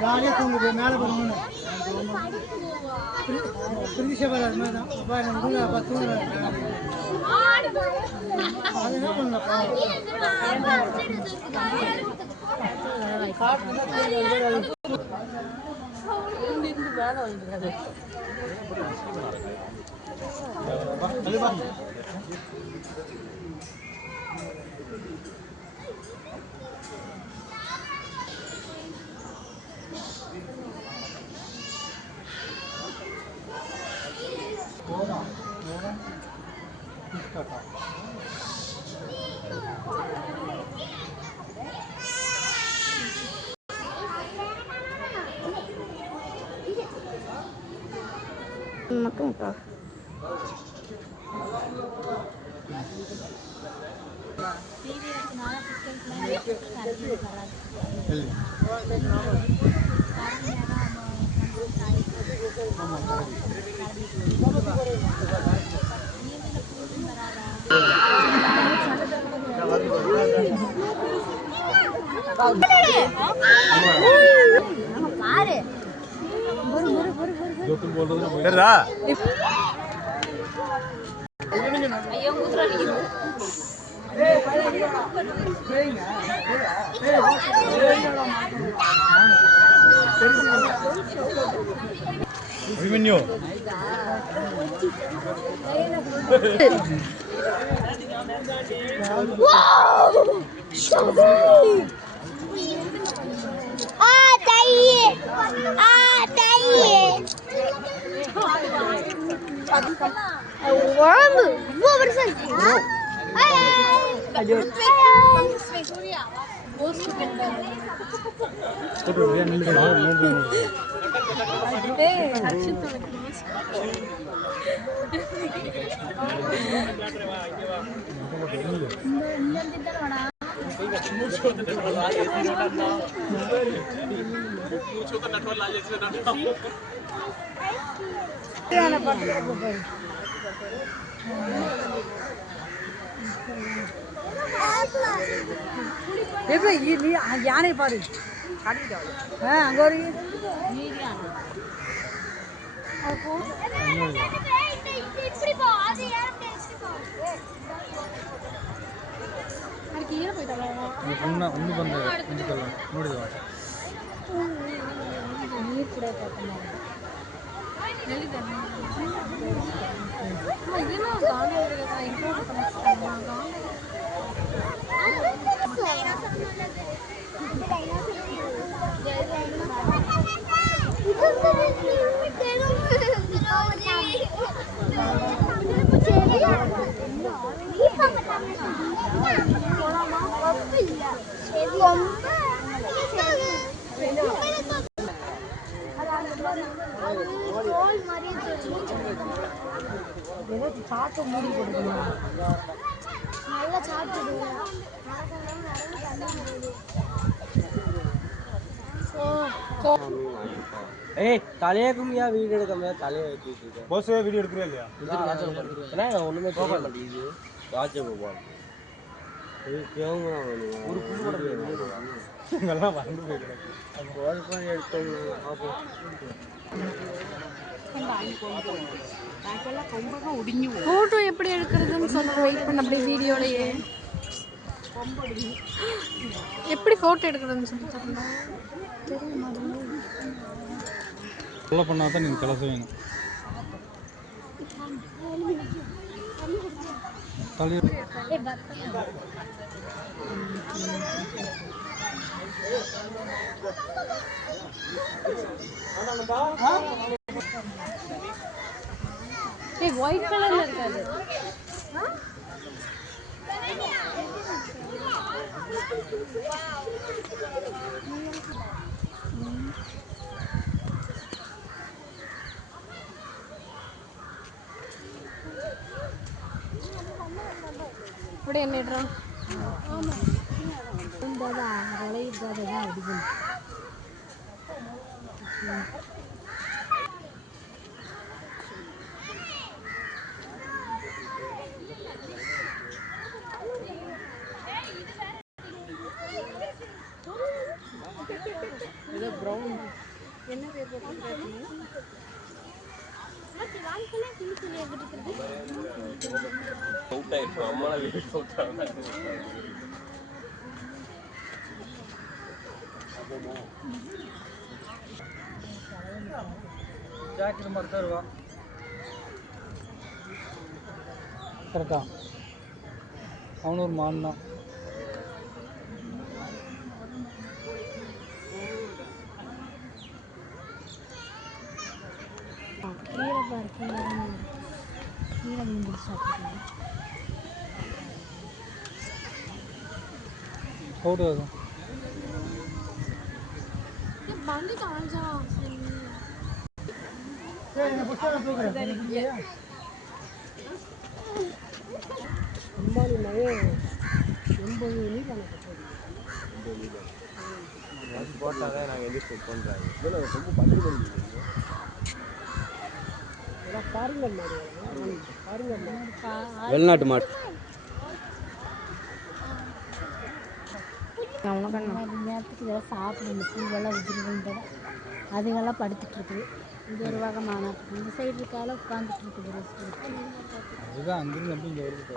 ஜாலியாக தூங்குது மேலே போகணும்னு பிரதிஷா பாரு அது மாதிரி தான் அப்பா எனக்கு அப்பா தூங்குறாரு அது என்ன பண்ணலப்பா மட்டும் பாரு Abimanyu. Wow! உடம்பு இவ்வளோ பெருசா யானை பாரு அங்க ஒரு சாப்பிட்டு மூடி கொடுக்கணும் நல்லா சாப்பிட்டு ஏய் தலையக்கும் யா வீடியோ எடுக்காம தலைய வச்சிட்டு இருக்க போஸ்டே வீடியோ எடுக்கறே இல்லையா என்ன ஒண்ணுமே போக மாட்டேங்குது ராஜா பாபா கேங்க ஒரு புது படம் இதெல்லாம் வந்து போயிருக்கு கால் பண்ணி எடுத்தோம் பாப்போம் போட்டோ எப்படி எடுக்கிறதுன்னு சொல்ல வெயிட் பண்ண அப்படியே வீடியோலயே எப்படி போட்டோ எடுக்கிறதுன்னு சொல்லி தரல தெரியுமா சொல்ல பண்ணா தான் நீங்க கலச வேணும் தலை ஏய் ஒயிட் கலர்ல இருக்காது அப்படியே என்னடுறோம் ஆமா இந்ததா வளையதா அடிக்கும் ப்ரௌன் என்ன பேர் போட்டுருக்காங்க? ஜாக்கெட் மட்டும் இருக்கும். கரெக்டா அவனு ஒரு மான் தான். கீரை பார்த்து கீரை மீன் சாப்பிடுங்க. போட்டு பந்து காஞ்சா சரி இந்த புத்தகம் தூக்குறேன். அம்பானி மழை 80 நீர் போட்டால் தான் நாங்கள் எதிர்ப்பு பண்ணுறாங்க. இதில் ரொம்ப 10 மணி பாருங்கள் மாடு பாருங்கள் வெளிநாட்டு மாடு. நேரத்துக்கு இதெல்லாம் சாப்பிடணும். பூவெல்லாம் உதிரிகின்ற அதுகெல்லாம் படுத்துட்டு இருக்குது. இந்த ஒரு வகை மாநாட்டுக்கு இந்த சைடு இருக்கால உட்காந்துட்டு இருக்குது. அதுதான் அங்கிருந்து நம்பி இங்கே வருது.